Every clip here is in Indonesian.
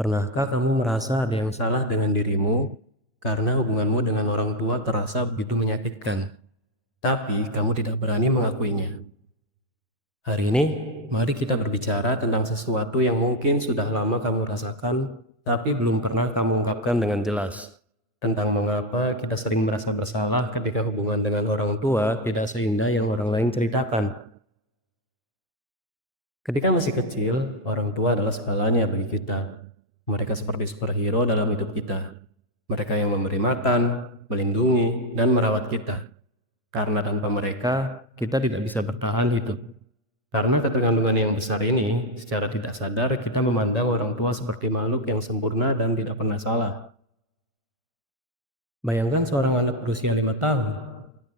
Pernahkah kamu merasa ada yang salah dengan dirimu karena hubunganmu dengan orang tua terasa begitu menyakitkan, tapi kamu tidak berani mengakuinya? Hari ini, mari kita berbicara tentang sesuatu yang mungkin sudah lama kamu rasakan, tapi belum pernah kamu ungkapkan dengan jelas. Tentang mengapa kita sering merasa bersalah ketika hubungan dengan orang tua tidak seindah yang orang lain ceritakan. Ketika masih kecil, orang tua adalah segalanya bagi kita. Mereka seperti superhero dalam hidup kita. Mereka yang memberi makan, melindungi, dan merawat kita. Karena tanpa mereka, kita tidak bisa bertahan hidup. Karena ketergantungan yang besar ini, secara tidak sadar kita memandang orang tua seperti makhluk yang sempurna dan tidak pernah salah. Bayangkan seorang anak berusia 5 tahun.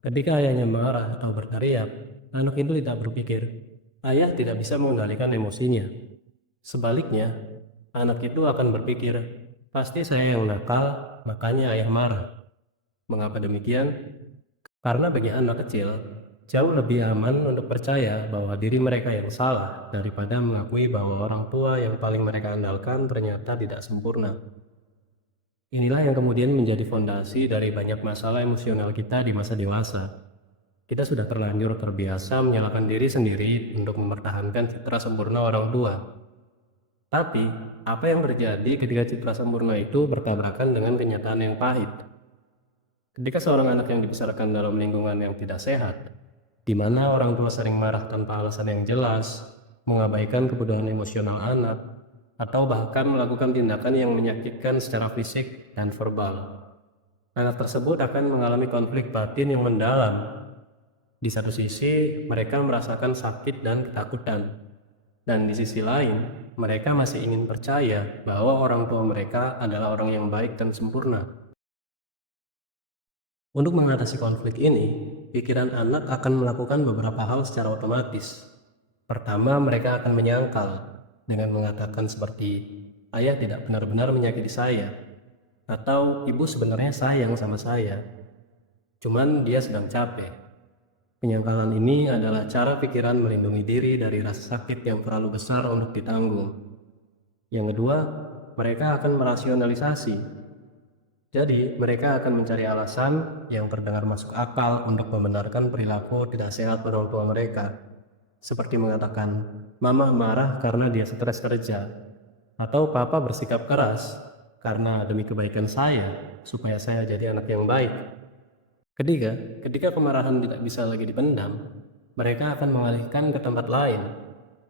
Ketika ayahnya marah atau berteriak, anak itu tidak berpikir, ayah tidak bisa mengendalikan emosinya. Sebaliknya, anak itu akan berpikir, pasti saya yang nakal, makanya ayah marah. Mengapa demikian? Karena bagi anak kecil, jauh lebih aman untuk percaya bahwa diri mereka yang salah daripada mengakui bahwa orang tua yang paling mereka andalkan ternyata tidak sempurna. Inilah yang kemudian menjadi fondasi dari banyak masalah emosional kita di masa dewasa. Kita sudah terlanjur terbiasa menyalahkan diri sendiri untuk mempertahankan citra sempurna orang tua. Tapi, apa yang terjadi ketika citra sempurna itu bertabrakan dengan kenyataan yang pahit? Ketika seorang anak yang dibesarkan dalam lingkungan yang tidak sehat, di mana orang tua sering marah tanpa alasan yang jelas, mengabaikan kebutuhan emosional anak, atau bahkan melakukan tindakan yang menyakitkan secara fisik dan verbal. Anak tersebut akan mengalami konflik batin yang mendalam. Di satu sisi, mereka merasakan sakit dan ketakutan, dan di sisi lain, mereka masih ingin percaya bahwa orang tua mereka adalah orang yang baik dan sempurna. Untuk mengatasi konflik ini, pikiran anak akan melakukan beberapa hal secara otomatis. Pertama, mereka akan menyangkal dengan mengatakan seperti, ayah tidak benar-benar menyakiti saya, atau ibu sebenarnya sayang sama saya, cuman dia sedang capek. Penyangkalan ini adalah cara pikiran melindungi diri dari rasa sakit yang terlalu besar untuk ditanggung. Yang kedua, mereka akan merasionalisasi. Jadi, mereka akan mencari alasan yang terdengar masuk akal untuk membenarkan perilaku tidak sehat orang tua mereka. Seperti mengatakan, mama marah karena dia stres kerja, atau papa bersikap keras karena demi kebaikan saya, supaya saya jadi anak yang baik. Ketika kemarahan tidak bisa lagi dipendam, mereka akan mengalihkan ke tempat lain.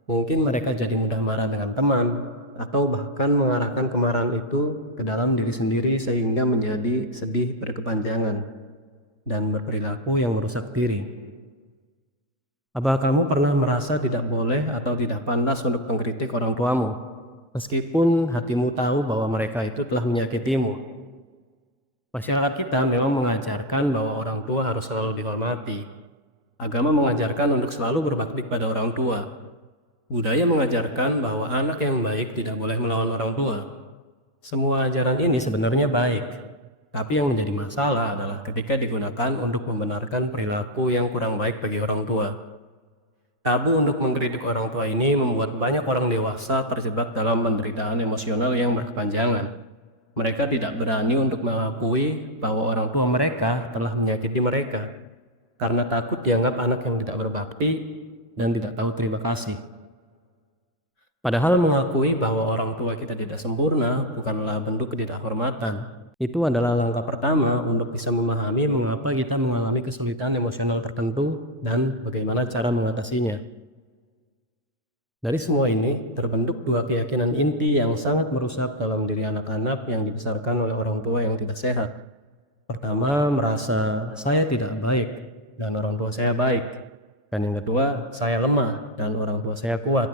Mungkin mereka jadi mudah marah dengan teman, atau bahkan mengarahkan kemarahan itu ke dalam diri sendiri sehingga menjadi sedih berkepanjangan dan berperilaku yang merusak diri. Apa kamu pernah merasa tidak boleh atau tidak pantas untuk mengkritik orang tuamu, meskipun hatimu tahu bahwa mereka itu telah menyakitimu? Masyarakat kita memang mengajarkan bahwa orang tua harus selalu dihormati. Agama mengajarkan untuk selalu berbakti pada orang tua. Budaya mengajarkan bahwa anak yang baik tidak boleh melawan orang tua. Semua ajaran ini sebenarnya baik, tapi yang menjadi masalah adalah ketika digunakan untuk membenarkan perilaku yang kurang baik bagi orang tua. Tabu untuk mengkritik orang tua ini membuat banyak orang dewasa terjebak dalam penderitaan emosional yang berkepanjangan. Mereka tidak berani untuk mengakui bahwa orang tua mereka telah menyakiti mereka karena takut dianggap anak yang tidak berbakti dan tidak tahu terima kasih. Padahal mengakui bahwa orang tua kita tidak sempurna bukanlah bentuk ketidakhormatan. Itu adalah langkah pertama untuk bisa memahami mengapa kita mengalami kesulitan emosional tertentu dan bagaimana cara mengatasinya. Dari semua ini, terbentuk dua keyakinan inti yang sangat merusak dalam diri anak-anak yang dibesarkan oleh orang tua yang tidak sehat. Pertama, merasa saya tidak baik dan orang tua saya baik. Dan yang kedua, saya lemah dan orang tua saya kuat.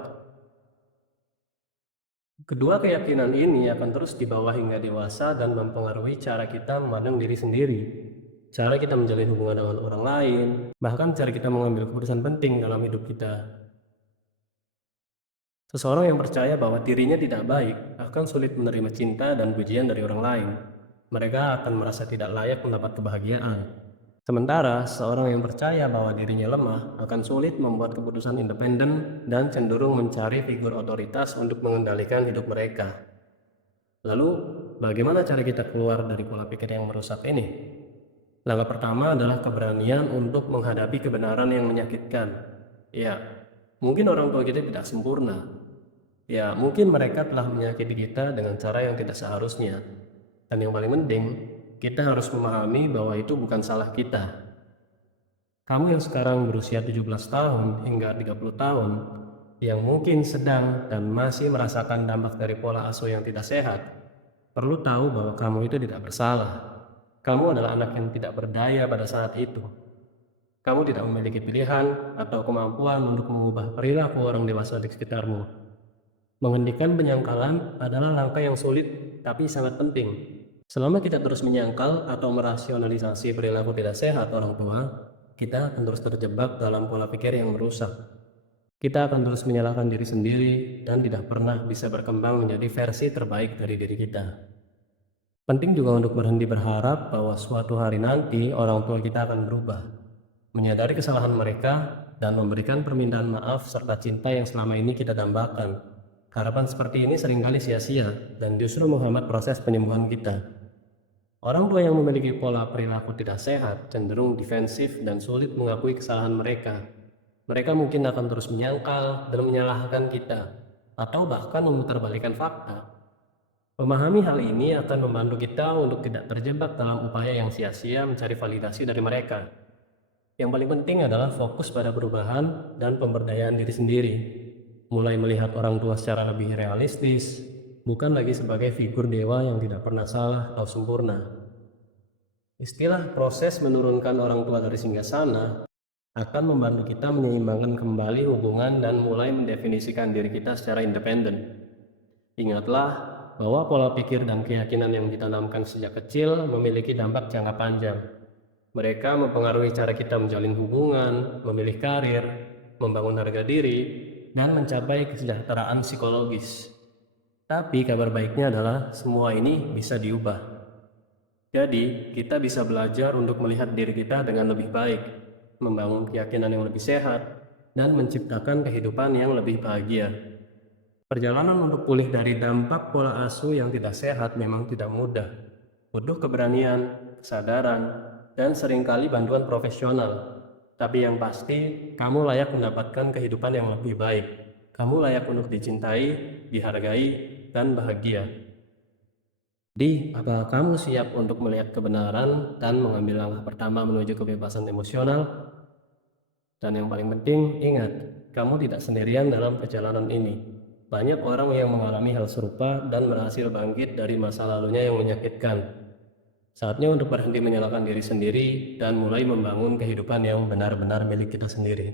Kedua keyakinan ini akan terus dibawa hingga dewasa dan mempengaruhi cara kita memandang diri sendiri. Cara kita menjalin hubungan dengan orang lain, bahkan cara kita mengambil keputusan penting dalam hidup kita. Seseorang yang percaya bahwa dirinya tidak baik akan sulit menerima cinta dan pujian dari orang lain. Mereka akan merasa tidak layak mendapat kebahagiaan. Sementara, seorang yang percaya bahwa dirinya lemah akan sulit membuat keputusan independen dan cenderung mencari figur otoritas untuk mengendalikan hidup mereka. Lalu, bagaimana cara kita keluar dari pola pikir yang merusak ini? Langkah pertama adalah keberanian untuk menghadapi kebenaran yang menyakitkan. Ya, mungkin orang tua kita tidak sempurna. Ya, mungkin mereka telah menyakiti kita dengan cara yang tidak seharusnya. Dan yang paling penting, kita harus memahami bahwa itu bukan salah kita. Kamu yang sekarang berusia 17 tahun hingga 30 tahun, yang mungkin sedang dan masih merasakan dampak dari pola asuh yang tidak sehat, perlu tahu bahwa kamu itu tidak bersalah. Kamu adalah anak yang tidak berdaya pada saat itu. Kamu tidak memiliki pilihan atau kemampuan untuk mengubah perilaku orang dewasa di sekitarmu. Menghentikan penyangkalan adalah langkah yang sulit tapi sangat penting. Selama kita terus menyangkal atau merasionalisasi perilaku tidak sehat orang tua, kita akan terus terjebak dalam pola pikir yang merusak. Kita akan terus menyalahkan diri sendiri dan tidak pernah bisa berkembang menjadi versi terbaik dari diri kita. Penting juga untuk berhenti berharap bahwa suatu hari nanti orang tua kita akan berubah, menyadari kesalahan mereka, dan memberikan permintaan maaf serta cinta yang selama ini kita dambakan. Harapan seperti ini seringkali sia-sia dan justru menghambat proses penyembuhan kita. Orang tua yang memiliki pola perilaku tidak sehat cenderung defensif dan sulit mengakui kesalahan mereka. Mereka mungkin akan terus menyangkal dan menyalahkan kita, atau bahkan memutarbalikkan fakta. Memahami hal ini akan membantu kita untuk tidak terjebak dalam upaya yang sia-sia mencari validasi dari mereka. Yang paling penting adalah fokus pada perubahan dan pemberdayaan diri sendiri. Mulai melihat orang tua secara lebih realistis, bukan lagi sebagai figur dewa yang tidak pernah salah atau sempurna. Istilah proses menurunkan orang tua dari singgasana akan membantu kita menyeimbangkan kembali hubungan dan mulai mendefinisikan diri kita secara independen. Ingatlah bahwa pola pikir dan keyakinan yang ditanamkan sejak kecil memiliki dampak jangka panjang. Mereka mempengaruhi cara kita menjalin hubungan, memilih karir, membangun harga diri, dan mencapai kesejahteraan psikologis. Tapi kabar baiknya adalah semua ini bisa diubah. Jadi, kita bisa belajar untuk melihat diri kita dengan lebih baik, membangun keyakinan yang lebih sehat, dan menciptakan kehidupan yang lebih bahagia. Perjalanan untuk pulih dari dampak pola asuh yang tidak sehat memang tidak mudah. Butuh keberanian, kesadaran, dan seringkali bantuan profesional. Tapi yang pasti, kamu layak mendapatkan kehidupan yang lebih baik. Kamu layak untuk dicintai, dihargai, dan bahagia. Jadi, apakah kamu siap untuk melihat kebenaran dan mengambil langkah pertama menuju kebebasan emosional? Dan yang paling penting, ingat, kamu tidak sendirian dalam perjalanan ini. Banyak orang yang mengalami hal serupa dan berhasil bangkit dari masa lalunya yang menyakitkan. Saatnya untuk berhenti menyalahkan diri sendiri dan mulai membangun kehidupan yang benar-benar milik kita sendiri.